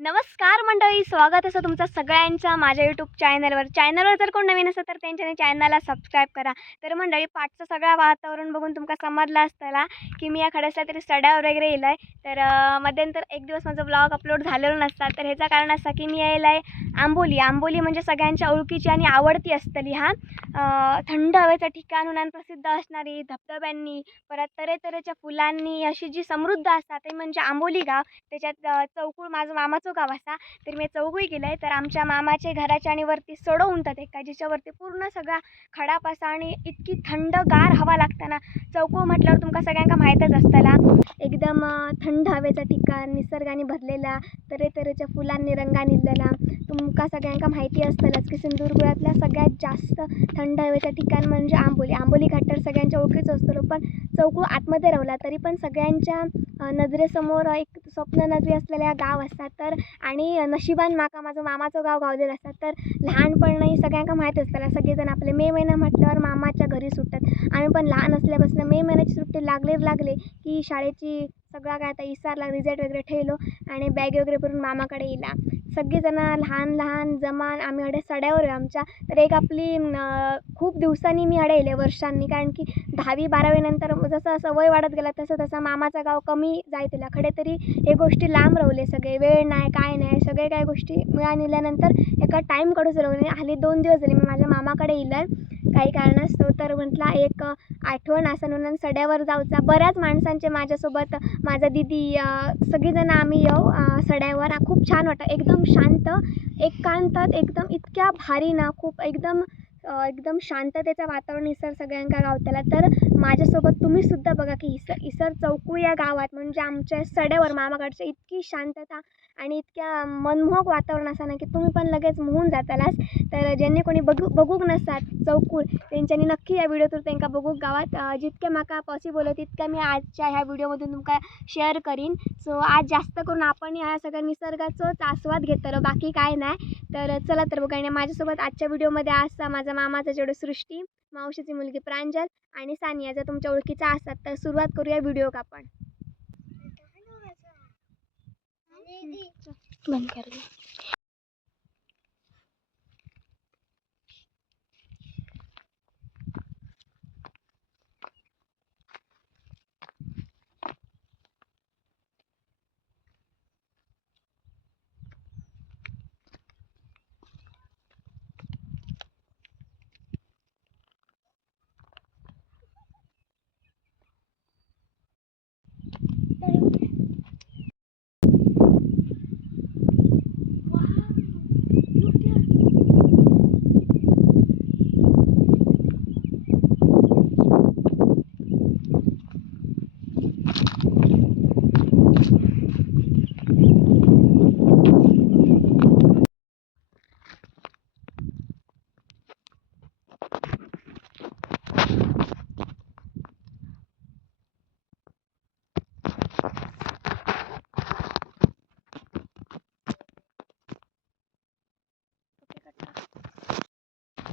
नमस्कार मंडळी स्वागत असं तुमचं सगळ्यांचा माझ्या यूट्यूब चॅनलवर चॅनलवर जर कोण नवीन असेल तर त्यांच्याने चॅनलला सबस्क्राईब करा. तर मंडळी पाठचं सगळं वातावरण बघून तुमका समजलं असताना की मी या खडसला तरी सड्यावर वगैरे येलं आहे तर मध्यंतर एक दिवस माझं ब्लॉग अपलोड झालेलं नसतात तर ह्याचं कारण असं की मी यायला आहे आंबोली. आंबोली म्हणजे सगळ्यांच्या ओळखीची आणि आवडती असतली हा. थंड हवेचं ठिकाण म्हणून प्रसिद्ध असणारी धबधब्यांनी परत तऱ्हेतऱ्हेच्या फुलांनी अशी जी समृद्ध असतात ते म्हणजे आंबोली गाव. त्याच्यात चौकूळ माझं मामाचं गाव असा तर मी चौकूही गेलं आहे. तर आमच्या मामाचे घराच्या आणि वरती सडो तर एका जिच्यावरती पूर्ण सगळा खडाप असा आणि इतकी थंडगार हवा लागताना. चौकू म्हटल्यावर तुमका सगळ्यांका माहीतच असताना एकदम थंड हवेचं ठिकाण निसर्गाने भरलेला तऱ्हेतऱ्हेच्या फुलांनी रंगानिलेला तुमका सगळ्यांका माहिती असतलंच की सिंधुदुर्गातल्या सगळ्यात जास्त थंड हवेचं ठिकाण म्हणजे आंबोली. आंबोली घाट तर सगळ्यांच्या ओळखीचं असतो पण चौकू आतमध्ये रवला तरी पण सगळ्यांच्या नजरेसमोर एक स्वप्न नगरी असलेल्या गाव असतात. तर आणि नशिबान माका माझं मामाचं गाव गावलेलं असतात तर लहानपणी सगळ्यांका माहीत असताना सगळेजण आपले मे महिना म्हटल्यावर मामाच्या घरी सुटतात. आम्ही पण लहान असल्यापासून मे महिन्याची सुट्टी लागले लागले की शाळेची सगळा काय आता इसारला रिझल्ट वगैरे ठेवलो आणि बॅग वगैरे भरून मामाकडे येला सगळेजणं लहान लहान जमान आम्ही अडे सड्यावर आहे आमच्या. तर एक आपली खूप दिवसांनी मी अडे येले वर्षांनी. कारण की दहावी बारावीनंतर जसं असं वय वाढत गेला तसं तसं मामाचा गाव कमी जायतीला खडे तरी हे गोष्टी लांब रवले सगळे. वेळ नाही काय नाही सगळे काय गोष्टी मिळालेल्यानंतर एका टाईम काढूच रवले हल्ली दोन दिवस झाले मी माझ्या मामाकडे इलं आहे काही कारणास्तव तर म्हटला एक आठवण असं म्हणून सड्यावर जाऊचा. बऱ्याच माणसांचे माझ्यासोबत माझा दिदी सगळीजणं आम्ही येऊ सड्यावर. खूप छान वाटतं एकदम शांत एकांतात एकदम इतक्या भारी ना खूप एकदम एकदम शांततेचं वातावरण इसर सगळ्यांका गावताला. तर माझ्यासोबत तुम्ही सुद्धा बघा की इसर इसर चौकू या गावात म्हणजे आमच्या सड्यावर मामाकडच्या इतकी शांतता आणि इतक्या मनमोहक वातावरण असा ना की तुम्ही पण लगेच मोहून जातालास. तर ज्यांनी कोणी बघू बघूक नसतात चौकूळ त्यांच्यानी नक्की या व्हिडिओतून त्यांना बघूक गावात. जितके जितक्या म्हाका पॉसिबल होत तितक्या मी आजच्या ह्या व्हिडिओमधून तुमका शेअर करीन. सो आज जास्त करून आपण ह्या सगळ्या निसर्गाचोच आस्वाद घेतलो बाकी काय नाही तर चला तर बघा आणि माझ्यासोबत आजच्या व्हिडिओमध्ये असा माझा मामाचा जेवढं सृष्टी मावशीची मुलगी प्रांजल आणि सानिया जर तुमच्या ओळखीच्या असतात तर सुरुवात करूया व्हिडिओ आपण. बंद कर दे.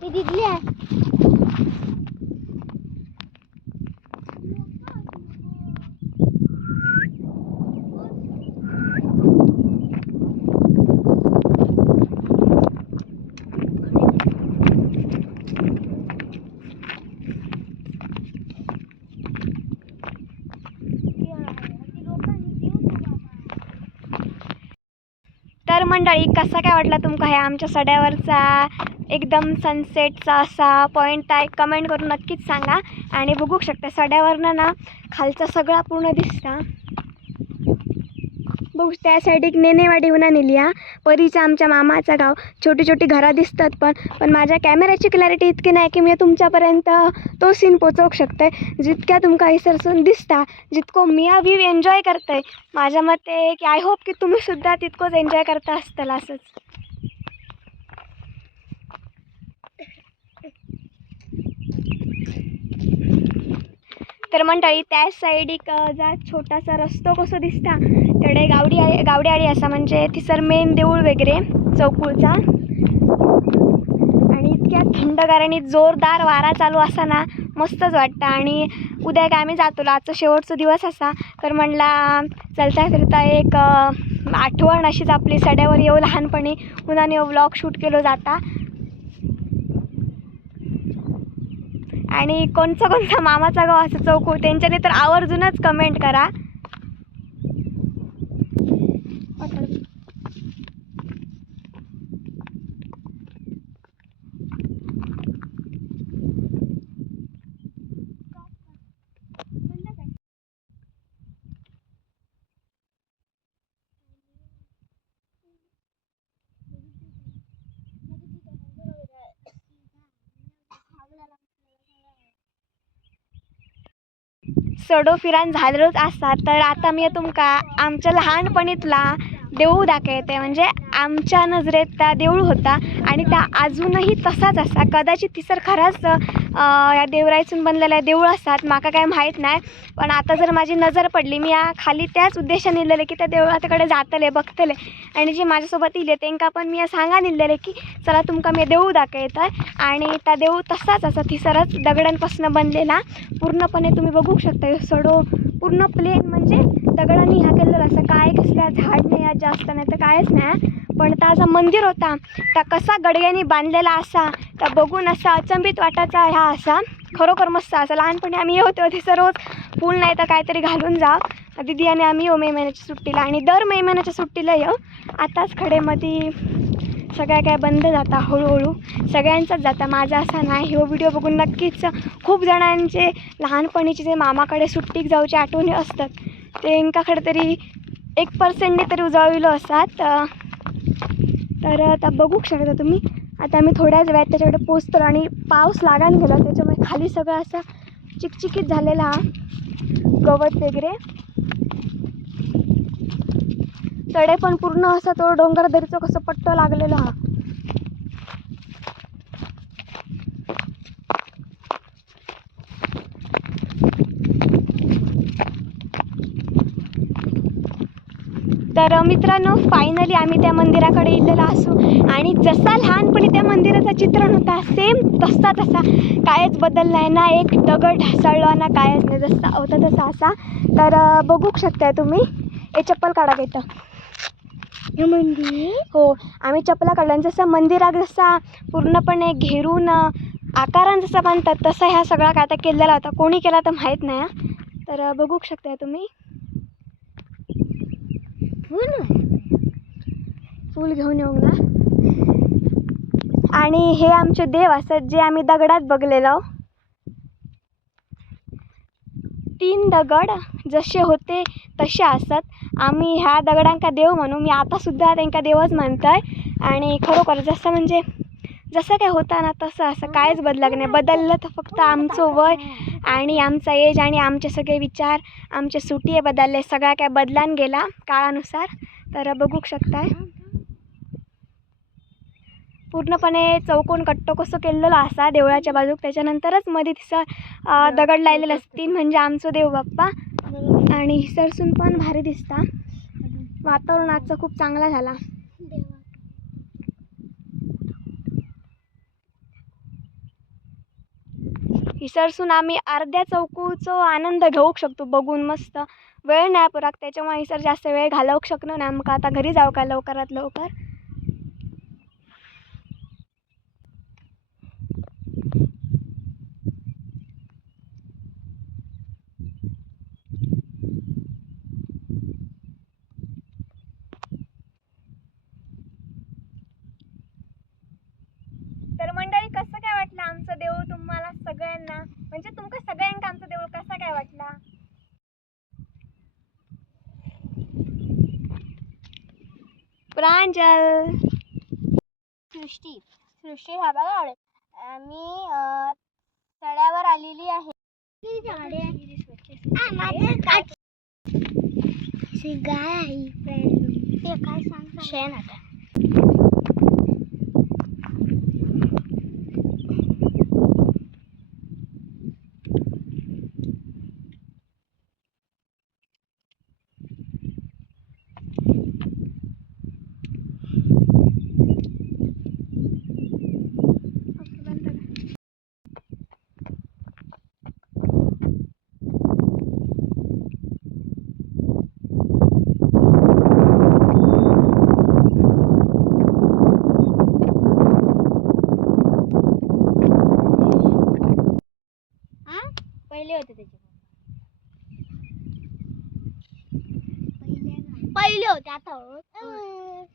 मी दिदली आहे ताई कसा काय वाटला तुमका ह्या आमच्या सड्यावरचा एकदम सनसेटचा असा पॉईंट ताय कमेंट करून नक्कीच सांगा आणि बघू शकता सड्यावरनं ना खालचा सगळा पूर्ण दिसता. बघू त्या साईड एक नेनेवाडी उन्हा नेली हा परीचा आमच्या मामाचा गाव. छोटी छोटी घरं दिसतात पण पण माझ्या कॅमेऱ्याची क्लॅरिटी इतकी नाही की मी तुमच्यापर्यंत तो सीन पोचवू शकते. जितक्या तुमका इसरसून दिसता जितको मी हा व्ह्यू एन्जॉय करतंय माझ्या मते की आय होप की तुम्ही सुद्धा तितकोच एन्जॉय करता असताल असंच. तर मंडळी त्या साईड एक जा छोटासा रस्तो कसो दिसता तेडे गावडी आळी गावडी आळी असा म्हणजे थिसर मेन देऊळ वगैरे चौकुळचा. आणि इतक्या थंडगार आणि जोरदार वारा चालू असा ना मस्तच वाटतं. आणि उद्या काय आम्ही जातो आजचा शेवटचा दिवस असा. तर म्हणला चलता फिरता एक आठवण अशीच आपली सड्यावर येऊ लहानपणी. उन्हाने व्लॉग शूट केलो जाता. आणि कोणचा कोणता मामाचा गाव असं चौकू त्यांच्याने तर आवर्जूनच कमेंट करा. चडो फिरान झालेलोच असतात. तर आता मी तुमका आमच्या लहानपणीतला देऊळ दाखवते. म्हणजे आमच्या नजरेत त्या देऊळ होता. आणि त्या अजूनही तसाच असा. कदाचित तिसर खराच या देवराईतून बनलेल्या देऊळ असतात. माका काय माहीत नाही. पण आता जर माझी नजर पडली मी या खाली त्याच उद्देशाने इलेले की त्या देवळाकडे जातले बघतले. आणि जे माझ्यासोबत इले त्यांका पण मी सांगा निघलेले की चला तुमका मी देऊळ दाखवत आहे आणि त्या देऊळ तसाच असा तिसरच दगडांपासून बनलेला. पूर्णपणे तुम्ही बघू शकता सडो पूर्ण प्लेन म्हणजे दगडांनी ह्या केलेलं असं. काय कसल्या झाड नाही यात जास्त नाही तर कायच नाही पण तो असा मंदिर होता. त्या कसा गडग्यांनी बांधलेला असा त्या बघून असा अचंबित वाटायचा ह्या असा. खरोखर मस्त असा. लहानपणी आम्ही येऊ तेव्हा तिथं रोज फूल नाही तर काहीतरी घालून जा दिदी आणि आम्ही येऊ मे महिन्याच्या सुट्टीला. आणि दर मे महिन्याच्या सुट्टीला येऊ. आताच खडेमध्ये सगळ्या काय बंद जाता हळूहळू. सगळ्यांचाच जाता. माझा असा नाही. हो व्हिडिओ बघून नक्कीच खूप जणांचे लहानपणीचे जे मामाकडे सुट्टीक जाऊचे आठवणी असतात ते इंकाकडे तरी एक पर्सेंटने तरी उजळविलो असतात. तर आता बघू शकता तुम्ही. आता आम्ही थोड्याच वेळात त्याच्याकडे पोचतो आणि पाऊस लागान गेला त्याच्यामुळे खाली सगळं असं चिकचिकीत झालेला हा गवत वगैरे. तडे पण पूर्ण असा तो डोंगर दरीचं कसं पट्ट लागलेला हा. तर मित्रांनो फायनली आम्ही त्या मंदिराकडे इलेलो असू. आणि जसा लहानपणी त्या मंदिराचा चित्रण होता सेम तसा तसा. कायच बदल नाही ना एक दगड ढासळला ना कायच नाही. जसा होता तसा असा. तर बघू शकताय तुम्ही. हे चप्पल काढा घेतं मंदिर? हो आम्ही चपला काढला आणि जसं मंदिरात जसा पूर्णपणे घेरून आकारान जसा बांधतात तसा ह्या सगळा काय आता केलेला होता. कोणी केला तर माहीत नाही. तर बघू शकताय तुम्ही. फूल घेऊन येऊ ना आणि हे आमचे देव असतात जे आम्ही दगडात बघलेलो. तीन दगड जसे होते तसे असतात. आम्ही ह्या दगडांका देव म्हणू. मी आतासुद्धा त्यांका देवच मानतोय आणि खरोखर जसं म्हणजे जसं काय होता ना तसं असं कायच बदलक नाही. बदललं तर फक्त आमचं वय आणि आमचा एज आणि आमचे सगळे विचार आमचे सुटी बदलले. सगळा काय बदलान गेला काळानुसार. तर बघू शकताय. पूर्णपणे चौकोन कट्टो कसं केलेलं असा देवळाच्या बाजूक त्याच्यानंतरच मध्ये तिसं अं, दगड लायलेलं असतील म्हणजे आमचं देव बाप्पा. आणि हिसरसून पण भारी दिसता. वातावरण आजचा खूप चांगला झाला. विसरसून आम्ही अर्ध्या चौकूचो आनंद घेऊ शकतो बघून मस्त. वेळ नाही पुराक त्याच्यामुळे सर जास्त वेळ घालवू शकलो नाही. आमकां आता घरी जाऊ का लवकरात लवकर तर मंडळी कसं काय वाटलं आमचं देऊळ तुम्हाला सगळ्यांना म्हणजे तुमका सगळ्यांका आमचं देऊळ कसा काय वाटला प्रांजल सृष्टी सृष्टी हा बघा मी तळ्यावर आलेली आहे. काय सांग शेण आता पहिले आता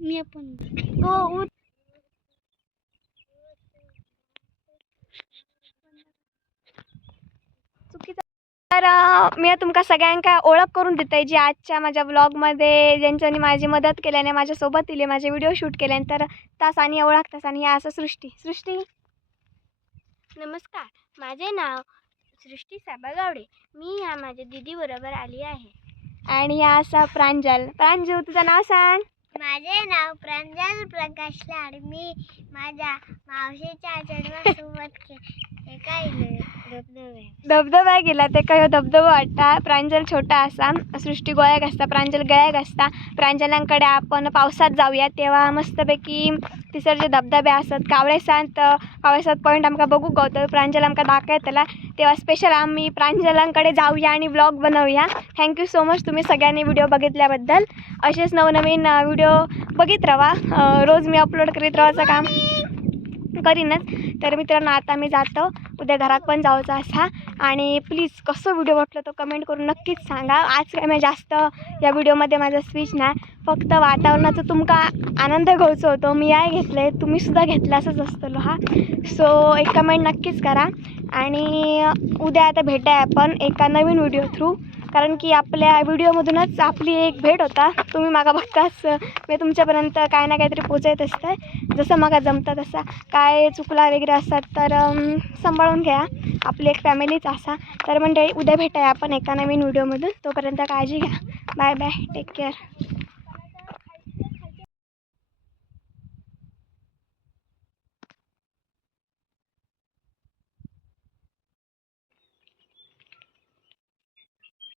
मी पण हो तर मी तुमका सगळ्यांका ओळख करून देते जी आजच्या माझ्या ब्लॉगमध्ये ज्यांच्यानी माझी मदत केल्याने माझ्यासोबत इले माझे व्हिडिओ शूट केल्याने तर तास आणि ओळखतास आणि असं सृष्टी. सृष्टी? नमस्कार माझे नाव सृष्टी साबा गावडे मी ह्या माझ्या दीदी बरोबर आली आहे. आणि ह्या असा प्रांजल. प्रांजू तुझं नाव सांग. माझे नाव प्रांजल प्रकाश लाड. मी माझ्या मावशीच्या जन्मासोबत एका धबधबा. गेला ते काय हो, धबधबा वाटता? प्रांजल छोटा असा सृष्टी गोळ्याक असता प्रांजल गळ्याक असता प्रांजलांकडे आपण पावसात जाऊया. तेव्हा मस्तपैकी तिसर जे धबधबे असत कावळेसांत कावळेसात पॉईंट आमकां बघू गावतो प्रांजल आमकां दाखयतला तेव्हा स्पेशल आम्ही प्रांजलांकडे जाऊया आणि ब्लॉग बनवूया. थँक्यू सो मच तुम्ही सगळ्यांनी व्हिडिओ बघितल्याबद्दल. असेच नवनवीन व्हिडिओ बघित राहा. रोज मी अपलोड करीत राहायचं काम करीनच. तर मित्रांनो आता मी जातो. उद्या घरात पण जायचं असा. आणि प्लीज कसं व्हिडिओ वाटलं तो कमेंट करून नक्कीच सांगा. आज काय मी जास्त या व्हिडिओमध्ये माझा स्पीच नाही. फक्त वातावरणाचा तुमका आनंद घ्यायचो होतो. मी काय घेतलं आहे तुम्हीसुद्धा घेतलं असंच असतलो हा सो एक कमेंट नक्कीच करा. आणि उद्या आता भेटाय आपण एका नवीन व्हिडिओ थ्रू कारण की आपल्या व्हिडिओमधूनच आपली एक भेट होता. तुम्ही मागा बघताच मी म्हणजे तुमच्यापर्यंत काय ना काहीतरी पोचायत असतं. जसं मागा जमतं तसा. काय चुकला वगैरे असतात तर सांभाळून घ्या. आपली एक फॅमिलीच असा. तर मंडळी उद्या भेटाय आपण एका नवीन व्हिडिओमधून. तोपर्यंत काळजी घ्या. Bye bye. Take care.